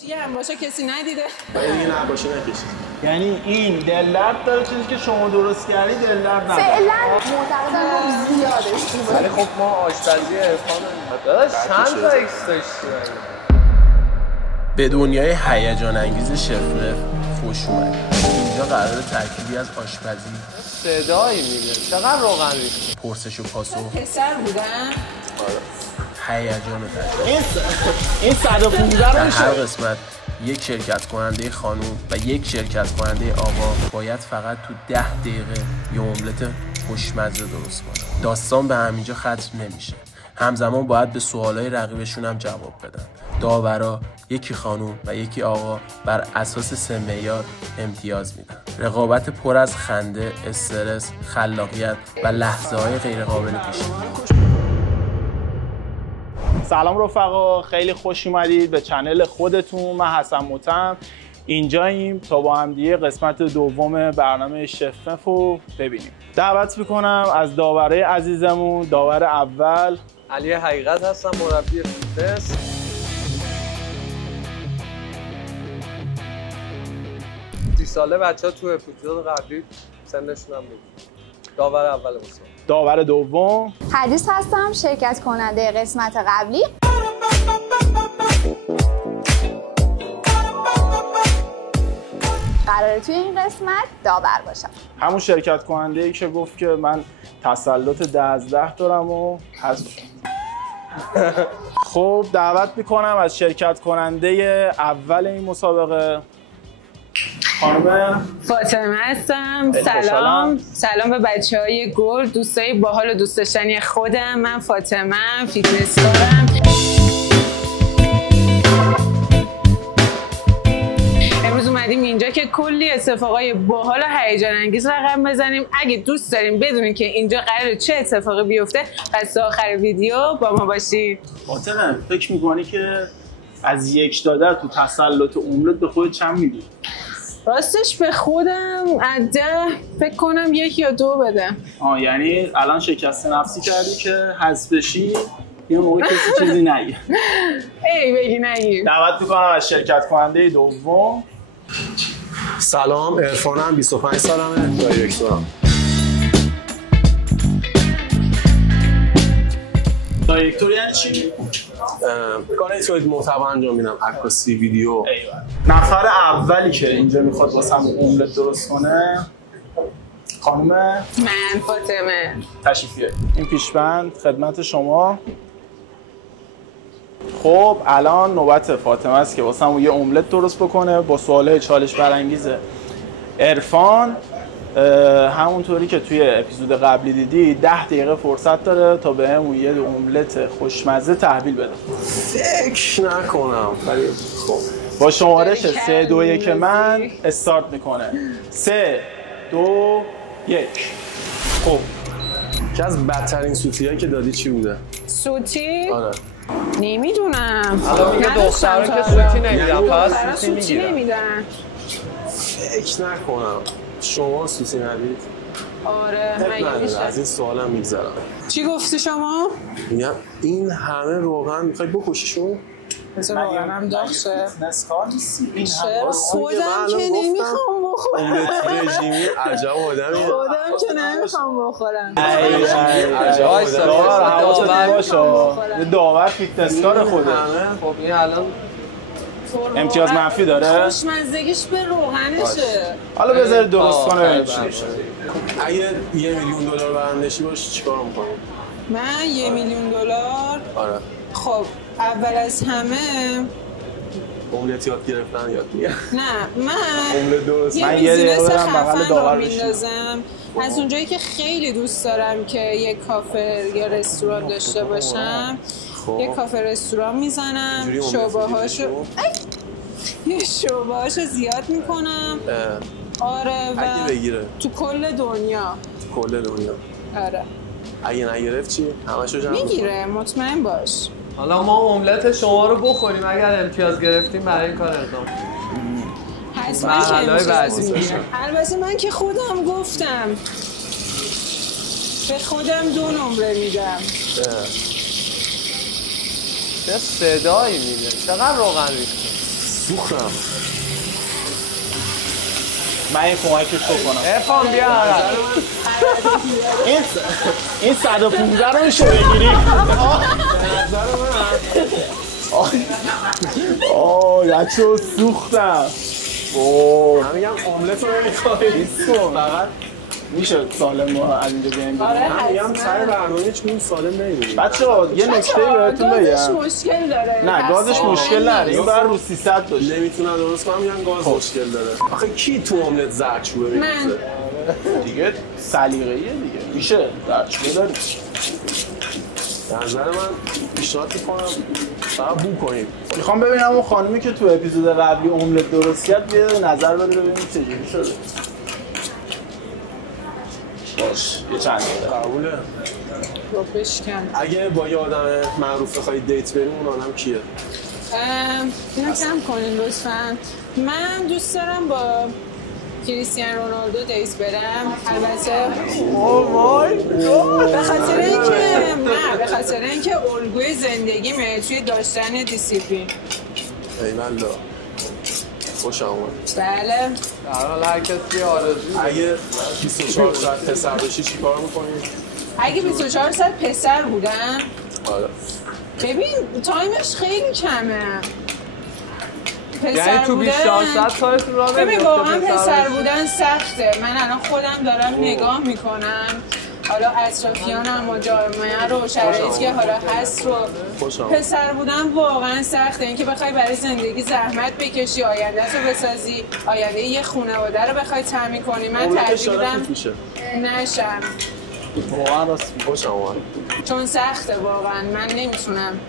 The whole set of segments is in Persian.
چیه هم باشه کسی ندیده؟ دیگه نباشه نکشید. یعنی این دلدرد داره، چیزی که شما درست کردی دلدرد نداره. فعلا معتقدم زیادش ولی خب ما آشپزی عرفان داداش چند تا ایکس داشتیم. به دنیای هیجان انگیز شف خوش اومدید. اینجا قرار ترکیبی از آشپزی، صدایی میده چقدر روغن ریخت، پرسش و پاسخ، پسر بودن؟ هیجان و تجربه. این 115 رو در میشه. هر قسمت یک شرکت کننده خانوم و یک شرکت کننده آقا باید فقط تو 10 دقیقه یه املت خوشمزه درست کنن. داستان به همینجا ختم نمیشه. همزمان باید به سوالای رقیبشون هم جواب بدن. داورا یکی خانوم و یکی آقا بر اساس 3 معیار امتیاز میدن. رقابت پر از خنده، استرس، خلاقیت و لحظه‌های غیر قابل پیش‌بینی. سلام رفقا، خیلی خوش اومدید به چنل خودتون. من حسن متهم اینجاییم تا با هم دیگه قسمت دوم برنامه شف رو ببینیم. دعوت میکنم از داورای عزیزمون. داور اول علی حقیقت هستم، مربی فیتنس. ساله بچه‌ها تو اپیزود قبلی سنشون هم بود. داور اول مثلا. داور دوم حدیث هستم، شرکت کننده قسمت قبلی. قراره توی این قسمت داور باشم. همون شرکت کننده ای که گفت که من تسلط 10 از 10 دارم و حذف شد. خب دعوت میکنم از شرکت کننده اول این مسابقه خانم فاطمه هستم. خوشحالم. سلام به بچه‌های گل، دوستای باحال و دوست داشتنی خودم. من فاطمه ام، فیتنس کارم. امروز اومدیم اینجا که کلی اتفاقای باحال و هیجان انگیز رقم بزنیم. اگه دوست داریم بدونین که اینجا قراره چه اتفاقی بیفته، پس تا آخر ویدیو با ما باشید. فاطمه فکر میکنی که از 1 داده تو تسلط املت به خودت چند میدی؟ راستش به خودم از 10 فکر کنم 1 یا 2 بده. یعنی الان شکست نفسی کردی که حذف بشی یه موقع کسی چیزی نگه. ای بگی نگی. دعوت میکنم از شرکت کننده دوم. سلام، عرفانم، 25 سالمه، دایرکتورم. دایرکتور یعنی چی؟ کار تولید محتوا انجام میدم، عکاسی، ویدیو. نفر اولی که اینجا میخواد واسم املت درست کنه خانم من فاطمه. تشریفیه. این پیشبند خدمت شما. خب الان نوبت فاطمه است که واسم یه املت درست بکنه با سوالای چالش برانگیز. عرفان همونطوری که توی اپیزود قبلی دیدی 10 دقیقه فرصت داره تا بهمون یه املت خوشمزه تحویل بده. فکر نکنم ولی خب با شمارش 3 2 1 من استارت میکنه. 3 2 1. خب یکی از بدترین سوتیایی که دادی چی بوده؟ سوتی؟ آره. نمیدونم. الان میگه دخترها که سوتی نمیدن، فقط سوتی میگیرن. نمیدن. فکر نکنم شما سوتی ندید. آره مگه میشه؟ از این سوالم میگذرم. چی گفتی شما؟ میگم این همه روغن میخوای بکشیشون؟ مثلا روغنم داغ شه. نسکار نیستی. این چرا خودم که نمیخوام بخورم. املت رژیمی عجب آدمی. خودم که نمیخوام بخورم. عجب حواست باشه. داور فیتنسکار خوده. خب این الان امتیاز منفی داره؟ خوشمزدگیش به روغنشه. حالا بذارید درست کنه ببین چی میشه. اگه $1,000,000 برندشی باشه چیکار می‌کنی؟ من $1,000,000. آره. خب اول از همه املت یاد گرفتن یاد میگم. نه من املت درست. یه من یه بیزینس دقیقه برم بغل خفن داور رو بشینم. میندازم. از اونجایی که خیلی دوست دارم که یه کافه یا رستوران داشته باشم، یه کافه رستوران میزنم، شعبه هاشو زیاد میکنم. آره و اگه بگیره تو کل دنیا. کل دنیا. آره اگه نگرفت چی؟ همشو جمع میگیره، مطمئن باش. حالا ما املت شما رو بخوریم، اگر امتیاز گرفتیم برای این کار اقدام. حتما که امتیاز میگیرم. البته من که خودم گفتم به خودم 2 نمره میدم. چه صدایی میده، چقدر روغن ریخته. سوختم. من این کمکت بکنم. ارفان بیا عقب. این 115 رو میشه بگیری؟ بچه سوختم. من میگم املت رو نمیخوایی. فقط میشه سالم رو از اینجا بیاییم من میگم سر برنامه چون سالم نمیدونی. بچه یه نکته بهتون بگم. گازش مشکل داره. نه گازش مشکل نداره. این باید رو 300 باشه. نمیتونن درست کنم میگن گاز مشکل داره. آخه کی تو املت زردچوبه میریزه؟ دیگه سلیقه‌ایه دیگه. میشه زردچوبه داریم. به نظر من پیشنهاد میکنم فقط بو کنیم. میخوام ببینم اون خانومی که تو اپیزود قبلی املت درست کرد یه نظر بده ببینیم چجوری شده. باش یه چند دقیقه قبوله. رو بشکن. اگه با یه آدم معروف بخوای دیت بریم اون آدم کیه؟ اینو کم کنین لطفاً. من دوست دارم با کریستیانو رونالدو دیت برم. البته به خاطر اینکه الگوی زندگیمه توی داشتن دیسیپلین. ایوالله خوش آمد. بله. در حال هر کسی آرزو. اگه 24 ساعت پسر بشی چی کار میکنی؟ اگه 24 ساعت پسر بودم آره. ببین تایمش خیلی کمه. یعنی تو 24 ساعت کارتون را ببین نمیفته. واقعا پسر بودن سخته. من الان خودم دارم نگاه میکنم حالا اطرافیانم و جامعه رو شرایطی که حالا هست رو. پسر بودن واقعا سخته. اینکه بخوای برای زندگی زحمت بکشی، آینده رو بسازی، آینده یه خانواده رو بخوای تامین کنی. من ترجیح میدم نشم. واقعا راست خوش آمد. چون سخته واقعا. من نمیتونم.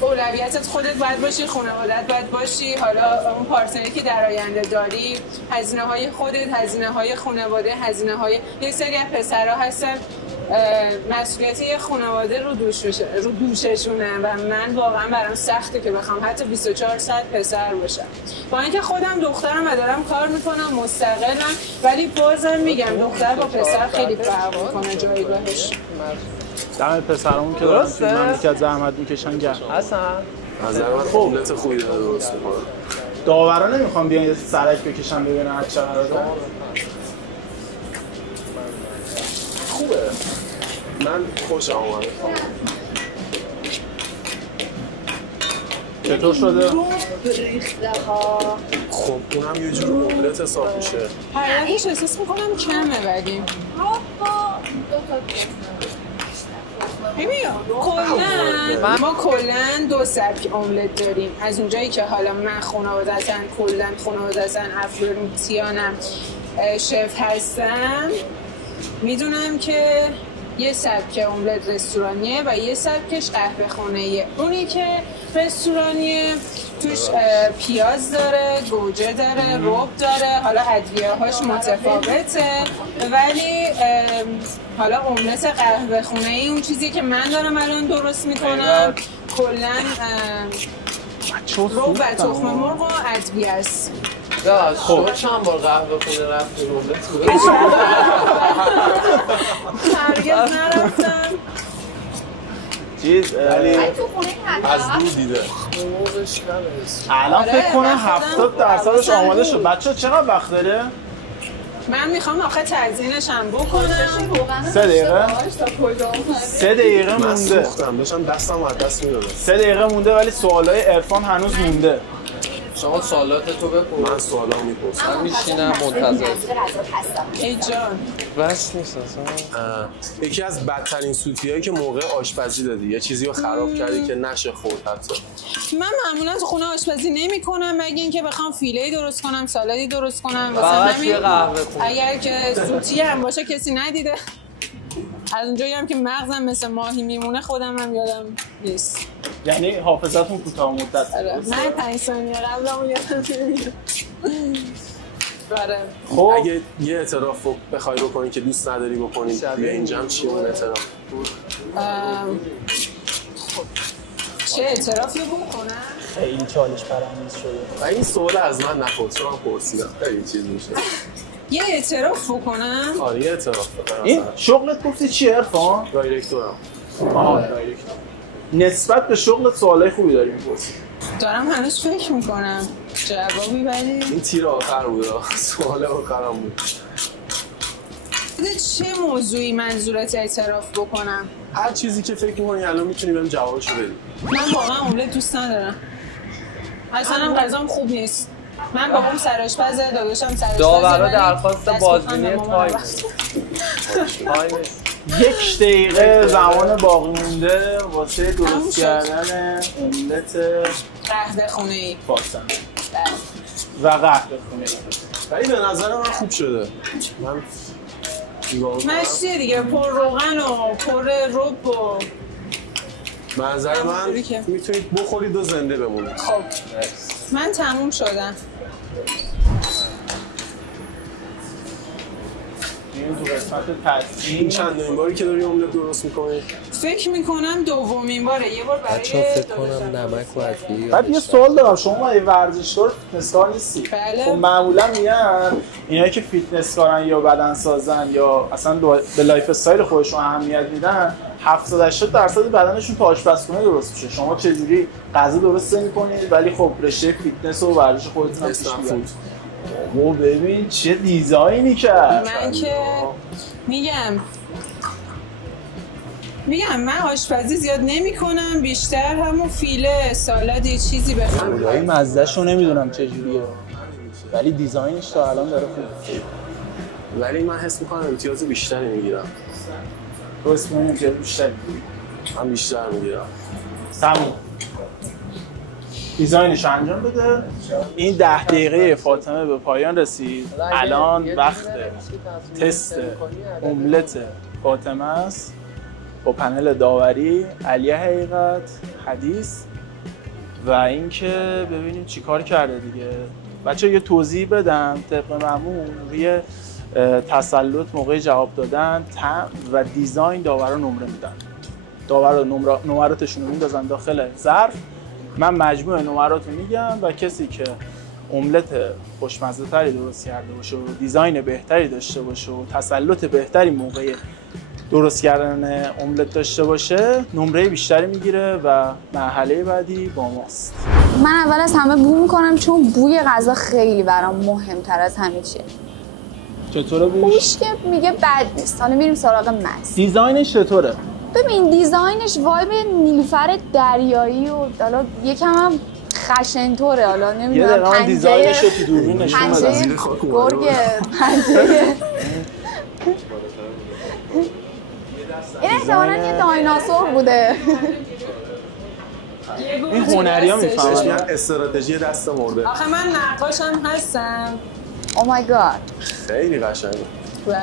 اولویتت خودت باید باشی، خانوادت باید باشی، حالا اون پارتنری که در آینده داری، هزینه‌های خودت، هزینه‌های خانواده، هزینه‌های یک سری از پسرها هستن مسئولیت یه خانواده رو دوششونه و من واقعا برام سخته که بخوام حتی 24 ساعت پسر باشم. با اینکه خودم دخترم و دارم کار میکنم مستقلم، ولی بازم میگم دختر با پسر خیلی فرق میکنه جایگاهش. دم پسرمون که دارن توی مملکت زحمت میکشن گرم. اصلا نظر من املت خوبی داره درست میکنه. داورا نمیخوام بیان یه سرک بکشن ببینن از چه قراره. خوبه. من خوش آمد. چطور شده؟ خب اونم یه جور املت حساب میشه. حقیقتش احساس میکنم کمه ولی ما کلن 2 سبک املت داریم. از اونجایی که حالا من خانواده‌تن افرودیتیانم شف هستم، میدونم که یه سبک املت رستورانیه و یه سبکش قهوه خانه‌ایه. اونی که رستورانیه توش پیاز داره، گوجه داره، رب داره، حالا ادویه‌هاش متفاوته، ولی حالا املت قهوه خانه‌ای اون چیزی که من دارم الان درست میکنم کلاً رب و تخم مرغ و ادویه است. شما چند بار قهوه خونه رفتی املت خوبه؟ هرگز نرفتم. چیز ولی از دور دیده. الان فکر کنم 70%ش آماده شد. بچه‌ها چقدر وقت داره؟ من میخوام آخه تزیینش هم بکنم. 3 دقیقه؟ 3 دقیقه من مونده. سوختم داشتم دستم از دست میدادم. 3 دقیقه مونده ولی سوالای عرفان هنوز مونده. شما سوالات تو بپرس. من سوالا میپرسم. من میشینم منتظر. ای جان بس نیست اصلا. یکی از بدترین سوتیایی که موقع آشپزی دادی، یه چیزی رو خراب کردی که نشه خورد حتی. من معمولا تو خونه آشپزی نمی‌کنم مگه اینکه بخوام فیله درست کنم، سالادی درست کنم. فقط توی قهوه خونه. اگر که سوتی هم باشه کسی ندیده. از اونجایی هم که مغزم مثل ماهی میمونه خودم هم یادم نیست. یعنی حافظتون کوتاه مدت. من 5 ثانیه قبلمون یادم نمیاد. بله. خب اگه یه اعتراف رو بخوای بکنی که دوست نداری بکنی بیا اینجا هم چیه اون اعتراف؟ چه اعترافی بکنم؟ خیلی چالش برانگیز شده. و این سوال از من نپرس، چون من پرسیدم. خیلی چیز میشه. یه اعتراف بکنم؟ آره یه اعتراف بکنم. این شغلت گفتی چیه عرفان؟ دایرکتورم. آها دایرکتور. نسبت به شغلت سوالای خوبی داری می‌پرسی. دارم هنوز فکر میکنم جوابی ولی این تیر آخر بود، سوال آخرم بود. چه موضوعی منظورت اعتراف بکنم؟ هر چیزی که فکر می‌کنی الان می‌تونی بهم جوابشو بدی. من واقعا املت دوست ندارم. اصلا هم غذام خوب نیست. من بابام سرآشپزه، داداشم سرآشپزه. داورا درخواست بازبینی تایم. یک دقیقه زمان باقی مونده واسه درست کردن املت قهوه خونه‌ای. فاطمه و قهوه خونه‌ای. ولی به نظر من خوب شده. من مشتیه دیگه، پر روغن و پر رب و به نظر من میتونید بخورید و زنده بمونید. خب من تموم شدم. این تو قسمت تزیین این چندمین باری که داری املت درست میکنی؟ فکر میکنم دومین باره. یه بار برای فکر کنم نمک و ادویه. بعد یه سوال دارم، شما یه ورزشکار فیتنسکار نیستی؟ بله. خب معمولا میگن اینایی که فیتنسکارن یا بدن سازن یا اصلا به لایف استایل خودشون اهمیت میدن 70-80% بدنشون تو آشپزخونه درست میشه. شما چجوری غذا درست نمی‌کنید ولی خب رشته فیتنس و ورزش خودتون هم پیش میبرید؟ او ببین چه دیزاینی کرد. من که میگم من آشپزی زیاد نمی‌کنم، بیشتر همون فیله سالادی چیزی بخورم. این مزه‌شو نمیدونم چجوریه ولی دیزاینش تا الان داره خوبه. ولی من حس می‌کنم امتیاز بیشتری میگیرم. تو اسم اون امتیاز بیشتری میگیری؟ من بیشتر میگیرم. تموم. دیزاینش انجام بده. این 10 دقیقه فاطمه به پایان رسید. الان وقت تست املت فاطمه است با پنل داوری علی حقیقت حدیث و اینکه ببینیم چیکار کرده دیگه. بچه یه توضیح بدم طبق معمول روی تسلط موقع جواب دادن طعم و دیزاین داورا نمره میدن. داورا نمراتشون رو میندازن داخل ظرف. من مجموع نمرات رو میگم و کسی که املت خوشمزه تری درست کرده باشه و دیزاین بهتری داشته باشه و تسلط بهتری موقع درست کردن املت داشته باشه نمره بیشتری میگیره و مرحله بعدی با ماست. من اول از همه بو میکنم چون بوی غذا خیلی برام مهمتر از همه چیه. چطوره بوش؟ بوش که میگه بد نیست. حالا میریم سراغ مزه. دیزاینش چطوره؟ ببین دیزاینش وایب نیلوفر دریایی و حالا یکم هم خشن‌طوره. حالا نمیدونم پنجه دیزاینش رو تو دوربین نشون بده. گرگ پنجه این احتمالاً یه دایناسور بوده. این هنری ها میفهمن استراتژی دست مرده. آخه من نقاشم هستم. او مای گاد خیلی قشنگه و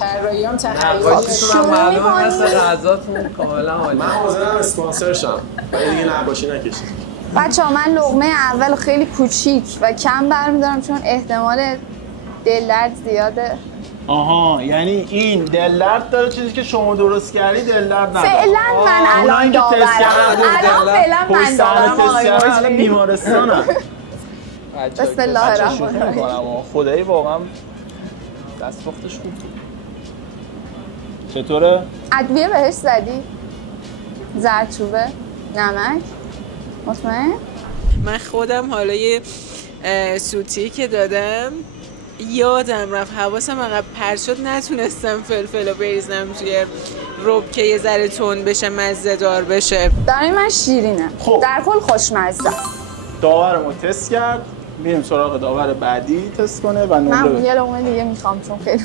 طراحیام نقاشیتون هم معلومه مثل غذاتون کاملا عالی. من حاضرم اسپانسر شم ولی دیگه نقاشی نکشید. بچه‌ها من لقمه اول خیلی کوچیک و کم برمی‌دارم چون احتمال دل درد زیاده. آها یعنی این دل درد داره چیزی که شما درست کردی دل درد نداره. فعلا من الان داورم. الان فعلا من داورم. الان بیمارستانم. بسم الله الرحمن الرحیم. خدایی واقعا دستپختش خوب بود. چطوره؟ ادویه بهش زدی؟ زردچوبه؟ نمک؟ مطمئن؟ من خودم حالا یه سوتی که دادم یادم رفت، حواسم عقب پرت شد، نتونستم فلفل رو بریزم توی رب که یه ذره تند بشه مزه دار بشه. برای من شیرینه. خب. در کل خوشمزه. داورمو تست کرد. میریم سراغ داور بعدی تست کنه و نمره من یه لقمه دیگه میخوام چون خیلی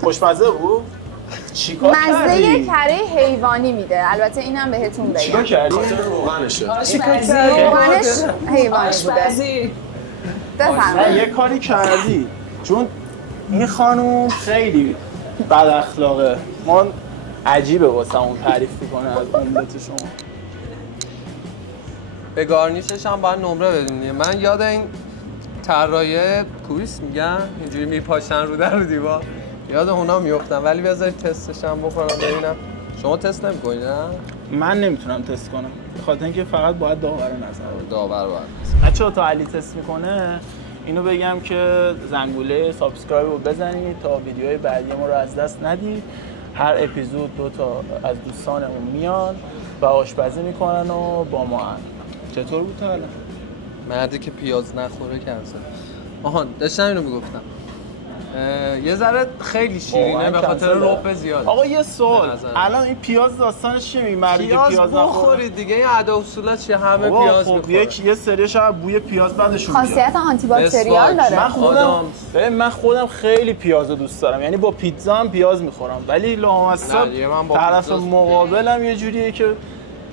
خوشمزه بود. چیکار کردی؟ مزه کره حیوانی میده. البته اینم بهتون بگم. چیکار کردی؟ خاطر روغنشه. روغنش حیوانی بوده. بفرمایید. یه کاری کردی چون این خانوم خیلی بد اخلاقه. ما عجیبه واسه اون تعریف میکنه از املت شما. به گارنیشش هم باید نمره بدیم. من یاد این طراحی کوریس میگن اینجوری میپاشن رو در و دیوار، یاد اونا میافتم. ولی بذارید تستش هم بکنم ببینم. شما تست نمی‌کنید نه؟ من نمیتونم تست کنم به خاطر اینکه فقط باید داور نظر بده. داور باید. بچه‌ها تا علی تست میکنه اینو بگم که زنگوله سابسکرایب رو بزنید تا ویدیوهای بعدی ما رو از دست ندید. هر اپیزود 2 تا از دوستانمون میان و آشپزی میکنن و با ما هم. چطور بود تا الان؟ مردی که پیاز نخوره کنسل. آهان داشتم اینو میگفتم یه ذره خیلی شیرینه به خاطر رب زیاد. آقا یه سوال، الان این پیاز داستانش چیه؟ مردی که پیاز بخورید دیگه، این ادا اصولا چیه؟ همه پیاز میخورن. یه سری شب بوی پیاز بعدشون میاد. خاصیت آنتی باکتریال داره. من خودم خیلی پیاز رو دوست دارم، یعنی با پیتزا هم پیاز میخورم، ولی لامصب طرف مقابلم یه جوریه که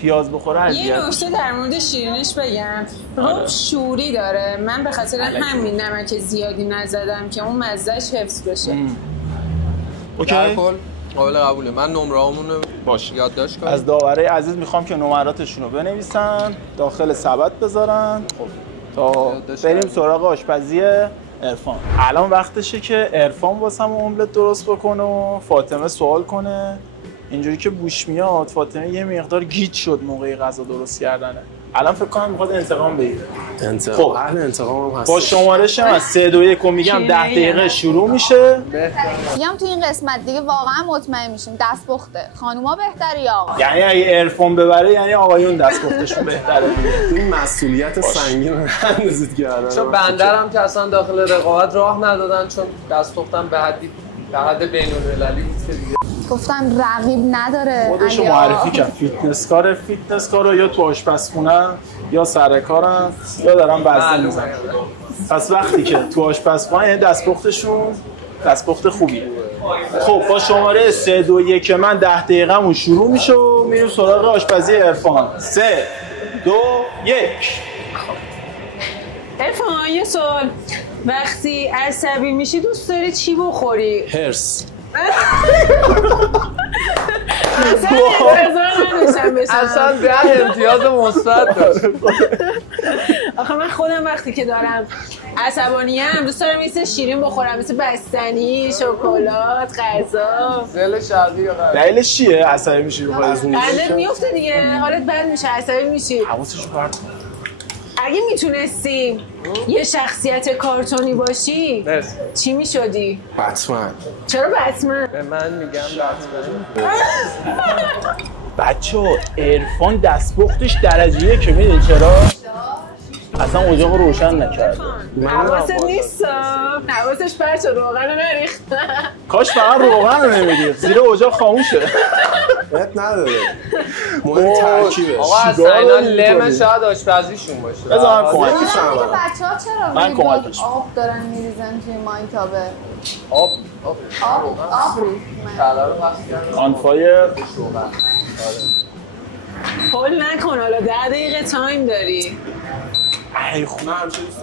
پیاز بخوره اذیت. یه نکته در مورد شیرینش بگم، رب شوری داره، من به خاطر همین نمک زیادی نزدم که اون مزهش حفظ بشه. اوکی قابل قبوله. من نمره‌هامون رو یادداشت کنم. از داورای عزیز میخوام که نمراتشون رو بنویسن، داخل سبد بذارن تا بریم سراغ آشپزی عرفان. الان وقتشه که عرفان واسم املت درست بکنه و فاطمه سوال کنه. اینجوری که بوش میاد فاطمه یه مقدار گیج شد موقع غذا درست کردنه. الان فکر کنم میخواد انتقام بگیره. خب اهل انتقام هم هست. با شمارش هم از 3 2 1 میگم 10 دقیقه شروع میشه. میگم تو این قسمت دیگه واقعا مطمئن میشیم دست پخته خانوما بهتره یا آقا؟ یعنی اگه عرفان ببره یعنی آقایون دست پختشون بهتره. این مسئولیت سنگین رو اندازید کردن. چون بندرم که اصلا داخل رقابت راه ندادن، چون دست پختم به حد بین‌المللی بود که دیگه گفتم رقیب نداره. خودشو معرفی کرد. فیتنس کارو یا تو آشپزخونه یا سر کارن یا دارن وزن میزنن. پس وقتی که تو آشپزخونه یعنی دستپختشون دستپخت خوبیه. خب با شماره 3 2 1 من 10 دقیقه‌مون شروع میشه و میریم سراغ آشپزی عرفان. 3 2 1 عرفان یه سوال، وقتی عصبی میشی دوست داری چی بخوری؟ هرس. اصلا 10 امتیاز مثبت داشت. آخه من خودم وقتی که دارم عصبانیم دوست دارم مثل شیرین بخورم، مثل بستنی، شکلات، غذا. دل شرقی یا غربی؟ دلیلش چیه عصبی میشی بخوری؟ قلبت میفته دیگه، حالت بد میشه، عصبی میشی. حواسش پرت. اگه میتونستی یه شخصیت کارتونی باشی چی میشدی؟ بتمن. چرا بتمن؟ به من میگم بتمن. بچه‌ها عرفان دستپختش درجه که میدین چرا؟ اصلا اجاق روشن نکرد. حواست نیست، حواسش پرچه روغن رو نریخت. کاش فقط روغن رو نمیدید، زیر اجاق خاموشه. بهت نداره. مهم ترکیبش. آقا اصلا اینا لم شاید آشپزیشون باشه. بذار من کمک بچه‌ها چرا من کمکش آب دارن میریزن توی مایتابه؟ آب کلا رو پخش کردن. آن فایر. هول نکن، حالا 10 دقیقه تایم داری. ای خب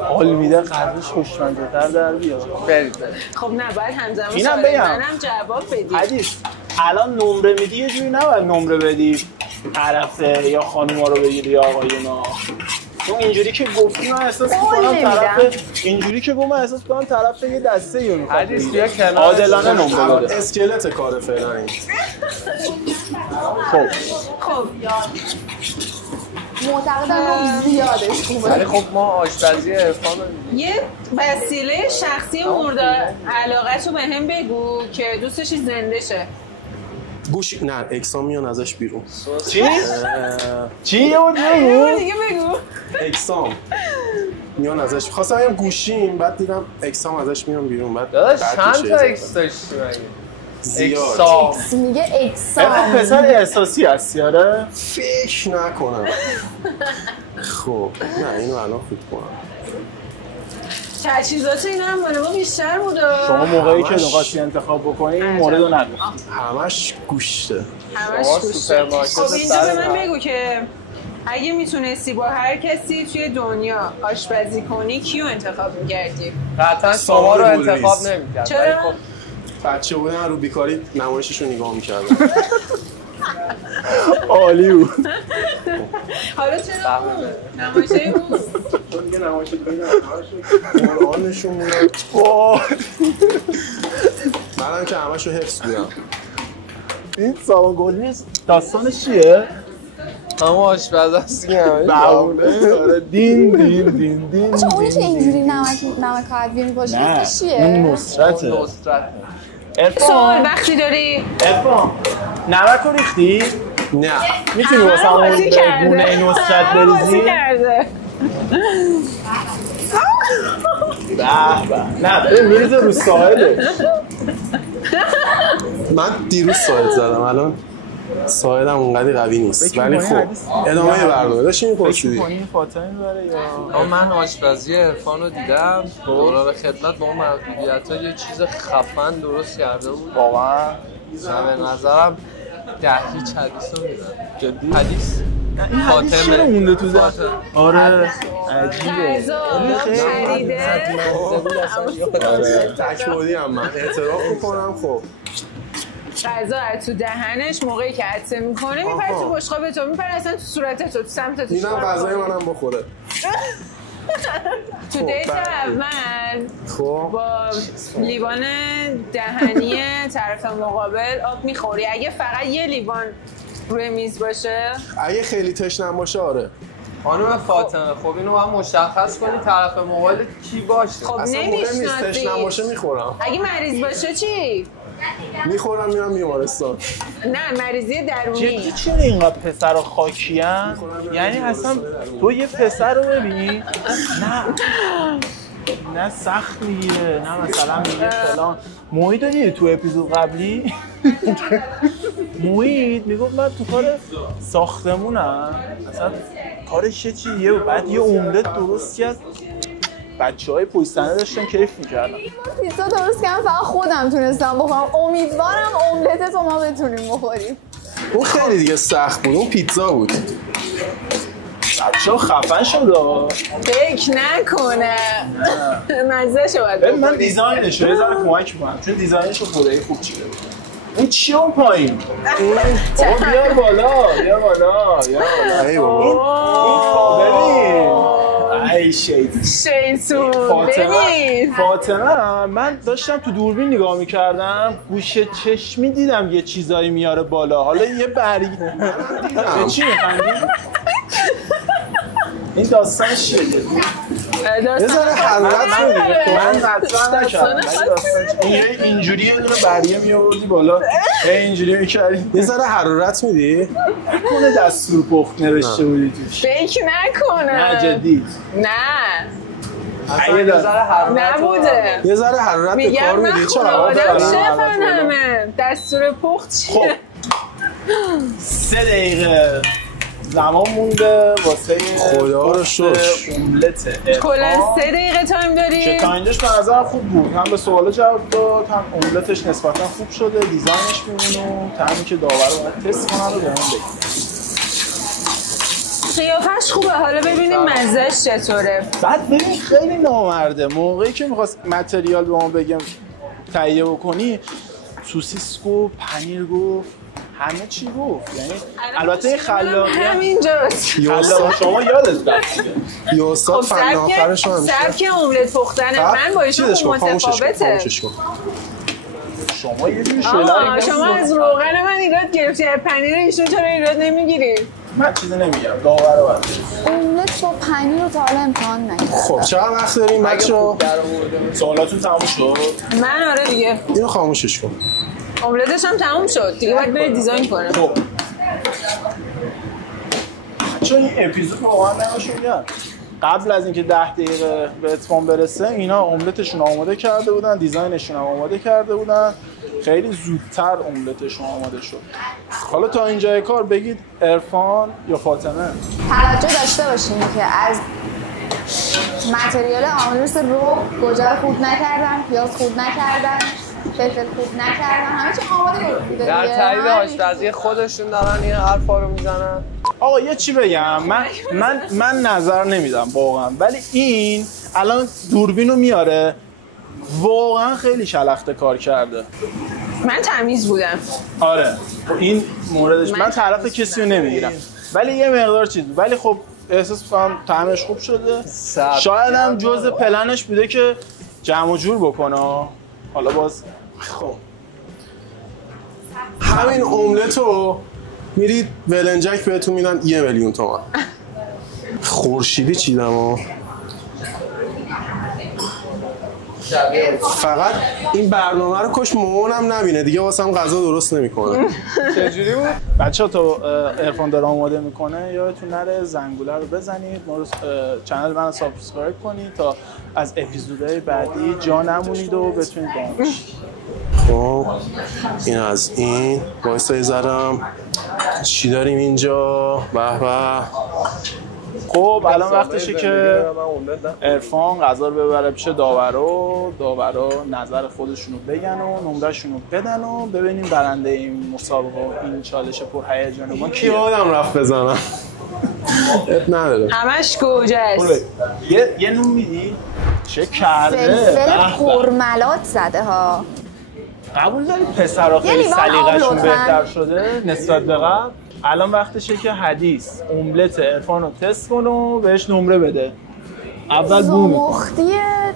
حال میده قدرش خوشمزه‌تر در بیاد. برید. خب نه باید همزمان اینم سوال بگم. منم جواب بدی. حدیث الان نمره میدی یه جوری نباید نمره بدی طرف یا خانوما رو بگیری یا آقایونا. چون اینجوری که گفتی من احساس می‌کنم طرف اینجوری که من احساس می‌کنم طرف یه دسته رو می‌خواد. حدیث بیا کنار. عادلانه نمره بده. اسکلت کار فعلا این. خب معتقدم زیادش خوبه. ولی خب ما آشپزی عرفان یه وسیله شخصی مورد علاقت رو به هم بگو که دوستش زنده شه. گوش نه اکسام میان ازش بیرون. چی؟ چی یه بار دیگه بگو. اکسام میان ازش خواستم بگم گوشیم، بعد دیدم اکسام ازش میان بیرون. بعد داداش چند تا اکس داشتی مگه؟ زیاد. میگه اکسام. پسر احساسی هستی آره؟ فکر نکنم. خب نه اینو الان فکر کنم. تجهیزات اینا هم مال ما بیشتر بوده. شما موقعی که نقاطی انتخاب بکنی این مورد رو نگو. همش گوشته. همش گوشته. خب اینجا به من بگو که اگه میتونستی با هر کسی توی دنیا آشپزی کنی کیو انتخاب می‌کردی؟ قطعا شما رو انتخاب نمی‌کرد. چرا؟ بچه بودن رو بیکاری نمایشش رو نگاه می‌کردم. عالی بود. حالا چرا بود؟ نمایشه بود؟ چون دیگه نمایشه کنی قرآن نشون میداد. منم که همش رو حفظ بودم. این سامان گلی داستانش چیه؟ همه آشپز هست که همه باونه دین دین دین دین. چون اونی که اینجوری نمک حدوی میباشه نه چیه؟ اون نصرته. سوال وقتی داری؟ عرفان نمک رو ریختی؟ نه میتونی واسه همون به گونه نصرت بریزی؟ نه میریزه رو ساحلش. من دیروز ساحل زدم، الان ساحلم اونقدر قوی نیست، ولی خب ادامه برنامه داشتیم می‌پرسیدی. فکر می‌کنی فاطمه میبره یا من آشپزی عرفان رو دیدم، دوران خدمت با اون محدودیت‌ها یه چیز خفن درست کرده بود واقعا؟ به نظرم 10-0 حدیث رو میدن. جدی؟ حدیث این حدیث چرا مونده تو ذهن؟ آره عجیبه. خریده تکبودی هم من اعتراف میکنم. خب غذا تو دهنش موقعی که عطسه میکنه میپره تو بشقاب تو، میپره اصلا تو صورتت تو سمت تو. اینم غذای منم بخوره. تو دیت اول با لیوان دهنی طرف مقابل آب میخوری. اگه فقط یه لیوان روی میز باشه، اگه خیلی تشنم باشه آره. خانم فاطمه خب اینو باید مشخص کنی طرف مقابل کی باشه. خب اصلا مهم نیست، تشنم باشه میخورم. اگه مریض باشه چی؟ میخورم میرم بیمارستان. نه مریضی درونی. جدی چرا اینقدر پسر خاکی ان؟ یعنی اصلا تو یه پسر رو ببین نه سخت میگیره، نه مثلا میگه فلان. محیط دیدی تو اپیزود قبلی محیط میگفت من تو کار ساختمونم، اصلا کارش یه چیزیه، بعد یه املت درست کرد، بچه‌های پشت صحنه داشتن کیف می‌کردن. پیتزا درست کردم فقط خودم تونستم بخورم. امیدوارم املت تو ما بتونیم بخوریم. اون خیلی دیگه سخت بود، اون پیتزا بود. بچه‌ها خفن شد. فکر نکنه مزه شد. من دیزاینش رو یه ذره کمک می‌کنم، چون دیزاینش رو خدایی خوب چیده بود. این چیه اون پایین؟ بابا بیار بالا این ببین ای شیطون ببین فاطمه، من داشتم تو دوربین نگاه می‌کردم، گوشه چشمی دیدم یه چیزایی میاره بالا. حالا یه برگ به چی می‌خندی؟ این داستان چیه؟ یه ذره حرارت میدی. من قطعا نکردم. اینجوری یه دونه بریه میآوردی بالا، اینجوری می‌کردی. یه ذره حرارت میدی؟ نکنه دستور پخت نوشته بودی توش؟ فکر نکنه. نه جدی. نه نبوده. یه ذره حرارت به کار میدی. چرا آدم شفن همه دستور پخت چیه؟ خب 3 دقیقه زمان مونده واسه خدا رو شکر املت. کلا 3 دقیقه تایم داری؟ شکایندش به نظر خوب بود، هم به سوالا جواب داد، هم املتش نسبتا خوب شده، دیزاینش میمونه، طعمی که داور رو باید تست کنن رو بهمون بگید. قیافش خوبه، حالا ببینیم مزهش چطوره. بعد ببین خیلی نامرده، موقعی که می‌خواست متریال به ما بگم تهیه بکنی، سوسیس گفت، پنیر گفت، همه چی گفت. یعنی البته این خلاقی همینجاست. شما یادت رفت یه استاد فن آخرش هم سبک املت پختن من با ایشون متفاوته. شما یه جوری شلنگ شما از روغن من ایراد گرفتی، پنیر ایشون چرا ایراد نمیگیری؟ من چیزی نمیگم، داور رو باید املت با پنیر رو تا حالا امتحان نکردم. خب چقدر وقت داریم بچه‌ها؟ سوالاتون تموم شد؟ من آره دیگه. اینو خاموشش کن. املتش هم تموم شد دیگه، باید بری دیزاین کنه. خب چون این اپیزود واقعا نمیشه میگم قبل از اینکه 10 دقیقه به اتمام برسه اینا املتشون آماده کرده بودن، دیزاینشون هم آماده کرده بودن، خیلی زودتر املتشون آماده شد. حالا تا اینجای کار بگید عرفان یا فاطمه توجه داشته باشین که از متریال آموزش رو گوجه خوب نکردن، پیاز خوب نکردن، فلفل خوب نکردن، همه چی آماده بوده. در تایید آشپزی خودشون دارن این حرفا رو میزنن. آقا یه چی بگم، من نظر نمیدم واقعا، ولی این الان دوربینو میاره واقعا خیلی شلخته کار کرده. من تمیز بودم. آره این موردش من طرف کسی رو نمیگیرم، ولی یه مقدار چیز، ولی خب احساس می‌کنم طعمش خوب شده. شاید هم جزء پلنش بوده که جمع و جور بکنه. حالا باز خب همین املت رو میرید ولنجک بهتون میدن 1,000,000 تومان. خورشیدی چیدم ها. فقط این برنامه رو کاش مامانم نبینه دیگه، واسم غذا درست نمیکنه. چجوری بود؟ بچه‌ها تو عرفان داره آماده میکنه، یادتون نره زنگوله رو بزنید، ما رو چنل منو سابسکرایب کنید تا از اپیزودهای بعدی جا نمونید و بتونید با ما باشید. خب این از این وایسا یه ذرم چی داریم اینجا؟ به به. خب الان وقتشه که عرفان غذا رو ببره پیش داورا نظر خودشونو بگن و نمرهشونو بدن و ببینیم برنده این مسابقه این چالش پرهیجان ما کی آدم رفت بزنم. ات نداره. همش گوجه است. یه نون میدی؟ چه کرده؟ فلفل پرملات زده ها. قبول داری پسرها خیلی سلیقه‌شون بهتر شده نسبت به قبل؟ الان وقتشه که حدیث املت عرفان رو تست کن و بهش نمره بده. اول بوم زمختی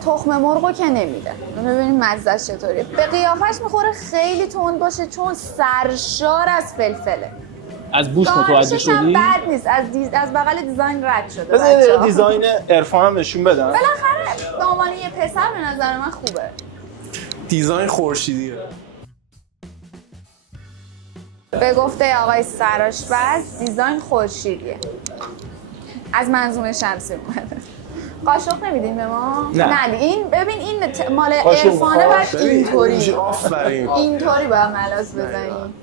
تخم مرغو که نمیده. ببینیم مزه‌اش چطوریه. به قیافش میخوره خیلی تند باشه چون سرشار از فلفله. از بوش متوجه شدی؟ بد نیست. از بغل دیزاین رد شده. بذار دیزاین عرفان هم نشون بدم. بالاخره به عنوان یه پسر به نظر من خوبه. دیزاین خورشیدیه. به گفته آقای سرآشپز دیزاین خورشیدیه. از منظومه شمسی اومده. قاشق نمیدین به ما؟ نه. این ببین این مال عرفانه باید اینطوری. آفرین. اینطوری باید ملاس بزنیم.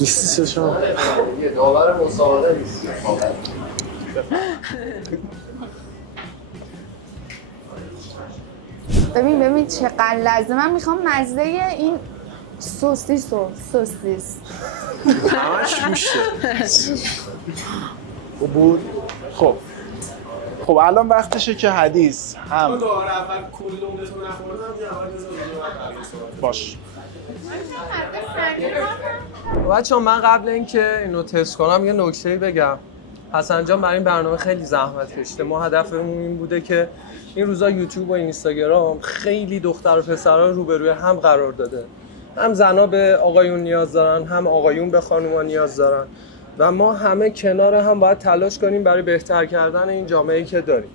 نیستشون. یه داور مسابقه نیست. ببین چقدر لذت. من میخوام مزه این سوسیس همش گوشته. بود. خب الان وقتشه که حدیث هم داور اول کل نمره‌تون نخوردم باش. بچه‌ها من قبل اینکه اینو تست کنم یه نکته‌ای بگم. حسن جان برای این برنامه خیلی زحمت کشیده. ما هدفمون این بوده که این روزا یوتیوب و اینستاگرام خیلی دختر و پسرها روبروی هم قرار داده. هم زنا به آقایون نیاز دارن، هم آقایون به خانوما نیاز دارن و ما همه کنار هم باید تلاش کنیم برای بهتر کردن این جامعه‌ای که داریم.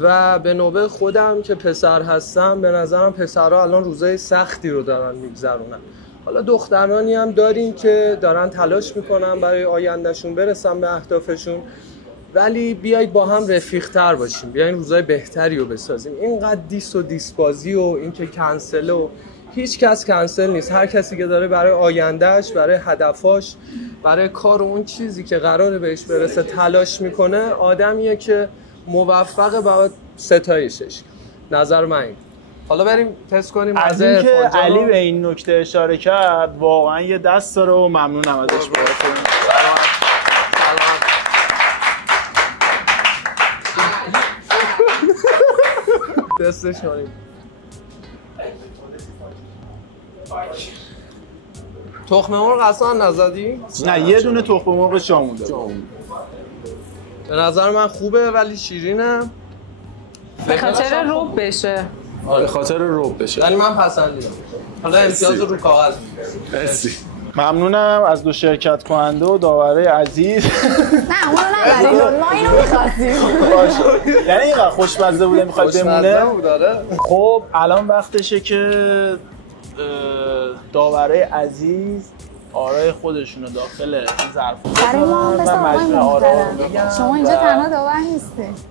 و به نوبه خودم که پسر هستم به نظرم پسرها الان روزای سختی رو دارن میگذرونن. حالا دخترانی هم داریم که دارن تلاش میکنن برای آیندهشون برسن به اهدافشون، ولی بیایید با هم رفیق‌تر باشیم، بیاین روزای بهتری رو بسازیم. اینقدر دیس و دیسبازی و اینکه کنسل و هیچ کس کنسل نیست. هر کسی که داره برای آیندهش، برای هدفاش، برای کار و اون چیزی که قراره بهش برسه تلاش میکنه آدمیه که موفقه باید ستایشش. نظر من این. حالا بریم تست کنیم. از اینکه علی به این نکته اشاره کرد واقعا یه دست داره و ممنونم ازش. دستش کنیم. تخم مرغ اصلا نزدی؟ نه یه دونه تخم مرغ جا مونده. به نظر من خوبه ولی شیرینه. به خاطر روب بشه. به خاطر روب بشه. ولی من پسندیدم. حالا امتیاز رو کاغذ. مرسی. ممنونم از دو شرکت کننده و داوره عزیز. نه اونو نبرید، ما اینو می‌خواستیم. باشه. یعنی اینقدر خوشمزه بوده میخواد بمونه. خب الان وقتشه که داوره عزیز آرای خودشون رو داخل این ظرف برای ما هم بسن آقای محترم شما اینجا تنها داور نیستی.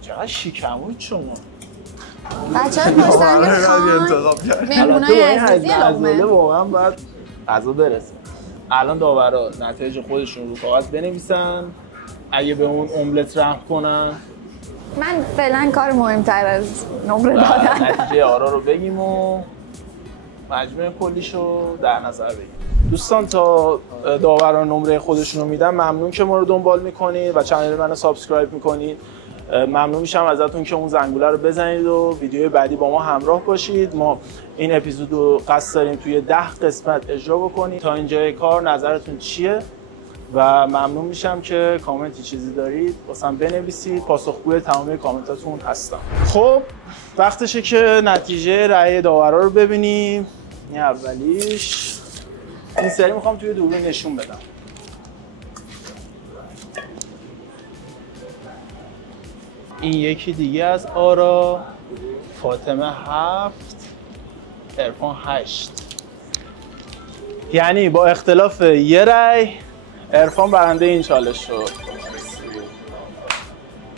چقدر شیکموید شما. بچه ها پشتنگی میخوان مهمونای عزیزی لقمه واقعا باید غذا برسه. الان داورا نتایج خودشون رو کاغذ بنویسن، اگه به اون املت رحم کنن. من فعلا کار مهمتر از نمره دادن نتیجه آرا رو بگیم و مجموع کلیشو در نظر بگیم. دوستان تا داوران نمره خودشون رو میدن ممنون که ما رو دنبال میکنید و چنل منو سابسکرایب میکنید. ممنون میشم ازتون که اون زنگوله رو بزنید و ویدیوی بعدی با ما همراه باشید. ما این اپیزود رو قصد داریم توی 10 قسمت اجرا بکنیم. تا اینجای کار نظرتون چیه؟ و ممنون میشم که کامنتی چیزی دارید واسم بنویسید. پاسخگوی تمامی کامنتاتون هستم. خب وقتشه که نتیجه رأی داورا رو ببینیم. این اولیش این سری میخوام توی دوربین نشون بدم. این یکی دیگه از آرا. فاطمه 7، عرفان 8. یعنی با اختلاف یه رأی عرفان برنده این چالش شد.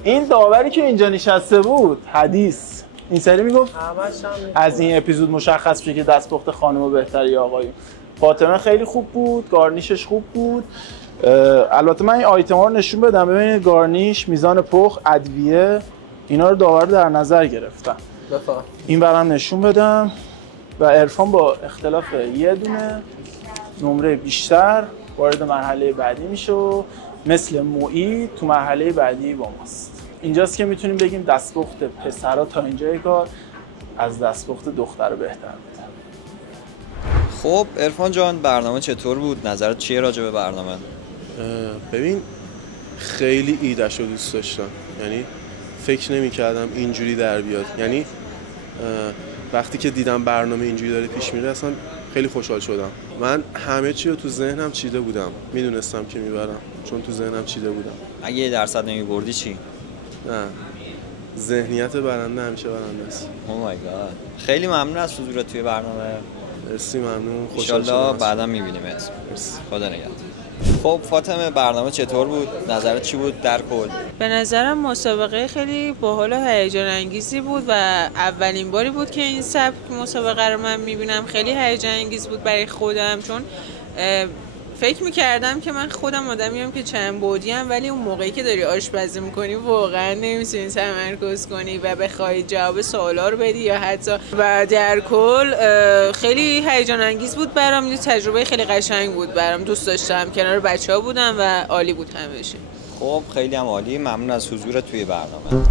این داوری که اینجا نشسته بود حدیث این سری میگفت از این اپیزود مشخص میشه که دستپخت خانم بهتره یا آقایون. فاطمه خیلی خوب بود، گارنیشش خوب بود. البته من این آیتم ها رو نشون بدم. ببینید گارنیش، میزان پخت، ادویه، اینا رو داور در نظر گرفتم. این برام نشون بدم. و عرفان با اختلاف یه دونه نمره بیشتر وارد مرحله بعدی میشه و مثل مویی تو مرحله بعدی با ماست. اینجاست که میتونیم بگیم دستپخت پسرها تا اینجای کار از دستپخت دختر بهتر بود. خب عرفان جان، برنامه چطور بود؟ نظرت چیه راجع به برنامه؟ ببین خیلی ایده‌شو دوست داشتم، یعنی فکر نمی‌کردم اینجوری در بیاد. یعنی وقتی که دیدم برنامه اینجوری داره پیش میره اصلا خیلی خوشحال شدم. من همه چی رو تو ذهنم چیده بودم، میدونستم که میبرم چون تو ذهنم چیده بودم. اگه یه درصد نمیبردی چی؟ نه، ذهنیت برنده همیشه برنده است. او مای گاد. خیلی ممنون از حضورت توی برنامه. مرسی، ممنون، خوشحال شدم. ان شاءالله بعداً می‌بینیمت. خدا نگهدار. خب فاطمه، برنامه چطور بود؟ نظرت چی بود در کل؟ به نظرم مسابقه خیلی باحال و هیجان انگیزی بود و اولین باری بود که این سبک مسابقه رو من میبینم. خیلی هیجان انگیز بود برای خودم، چون فکر میکردم که من خودم آدمیم که چند بعدیم، ولی اون موقعی که داری آشپزی میکنی واقعا نمیتونی تمرکز کنی و بخوای جواب سوالا رو بدی یا حتی. و در کل خیلی هیجان انگیز بود برام. یه تجربه خیلی قشنگ بود برام. دوست داشتم، کنار بچه‌ها بودم و عالی بود همیشه. خب خیلی هم عالی، ممنون از حضورت توی برنامه.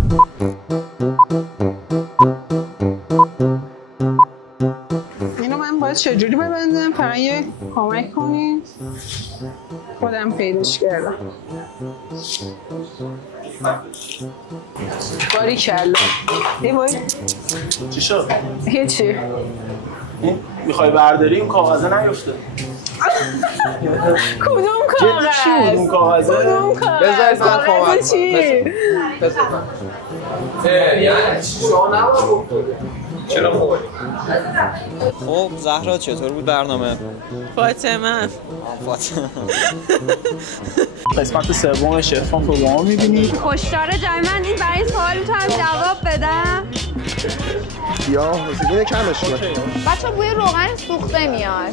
اینو من باید چجوری ببندم؟ فقط یه کمک کنید. خودم پیداش کردم. باریکلا. ای وای. چی شد؟ هیچی. میخوای برداری این کاغذه نیفته. کدوم کاغذ؟ چی بود اون کاغذه؟ کدوم کاغذ؟ بذارید من کاغذ چی؟ یعنی شما نباید چرا خوبه؟ خب زهرا چطور بود برنامه؟ فاطمه. فاطمه. قسمت سوم عرفان رو با ما می‌بینید. خوشدار جای من این برای سوال میتونم جواب بدم. یا اینه کمش کن. بچه بوی روغن سوخته میاد.